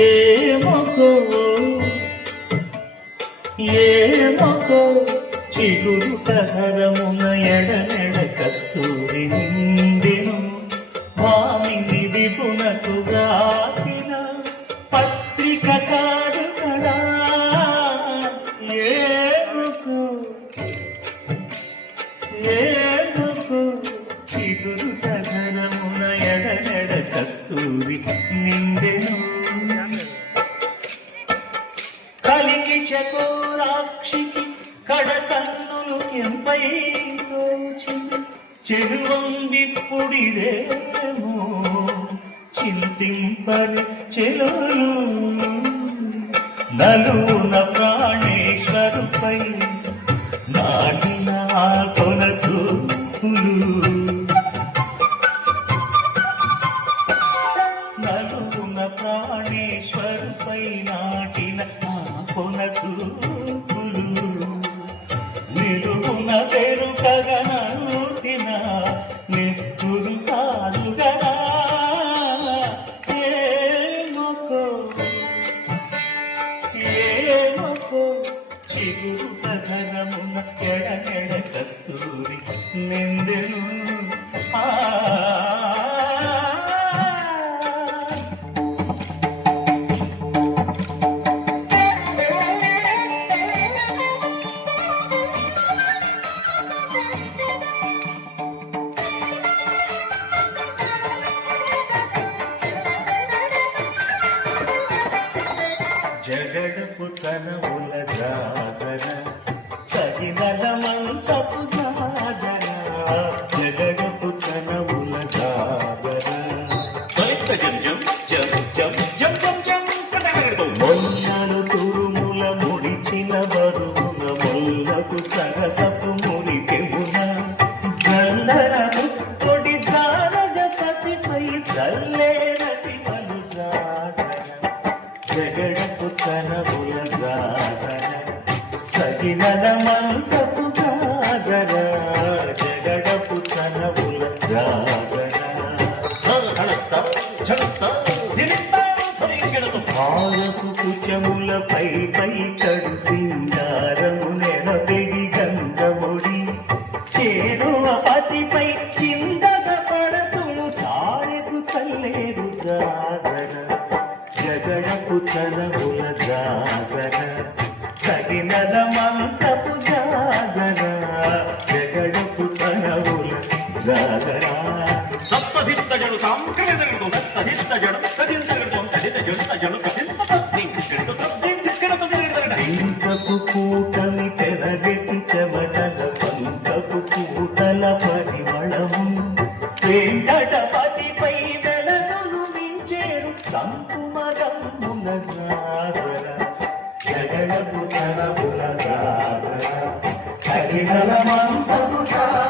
ఏమొకో ఏమొకో చిగురుట హరమున ఎడనెడ కస్తూరి నిండెను భామిని విపునకు రాసిన పత్రిక కాదు కదా. ఏమొకో ఏమొకో చిగురుట హరమున ఎడనెడ కస్తూరి నిండెను కలికి చకోరాక్షికి కడకన్నులు కెంపై తోచింది చెడువంగిప్పుడిదేమో చింతింపని చెలులు నలున ప్రాణేశ్వరుపై నాటిన కొన చూపులు నలున ప్రాణేశ్వరుపై నాటిన కొన చూపులు నిలువున పెరుగగనూతిన నెత్తురు కాదుగనా. ఏమొకో ఏమొకో చిగురుట ధనమున ఎడనెడ కస్తూరి నిండెను. జగడపు చనవుల జాజర సగినల మంచపు జాజర జగడపు చనవుల జాజర మొన్నలు తురుముల ముడిచిన బరువున మొల్లకు సరసపు మురికెమున జల్లరను కొడి జారగపతిపై చల్లేనటి పలు జాజర జగడపు చనవుల జాజర సగినల మంచపు జాజర జగడపు చనవుల జాజర భారపు కుచముల పై కడు సింగారము నెనబెడి గంగముడి చేరువ పతిపై చిందగ పడతులు సారెకు చల్లేరు జాజర జగడపు చనవుల జాజర సగినల మంచపు జాజర జగడపు చనవుల జాజర సప్తహిత్తజడు సాంకృతజడు సప్తహిత్తజడు సదింతజడు సదితజడు ఇంకపు కూటమి తెరగెట్టి చెమటల పంకపు కూటల పరిమళము వెంకటపతిపై వెలగలు మించేరు సంకుమరముల జాజర జగడపు చనవుల జాజర సగినల మంచపు జాజర